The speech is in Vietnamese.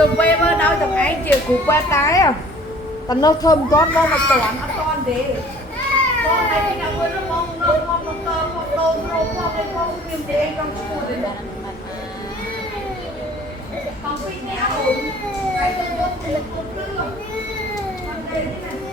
chụp về mà đâu chụp anh chịu cục que tái à tao nó thơm con mà toán ăn con thế con này cái nào nó mong nó tơ con đô con đây con kim để anh con chua đấy còn phi nhau cái tôi vô thì một lương con đây thế này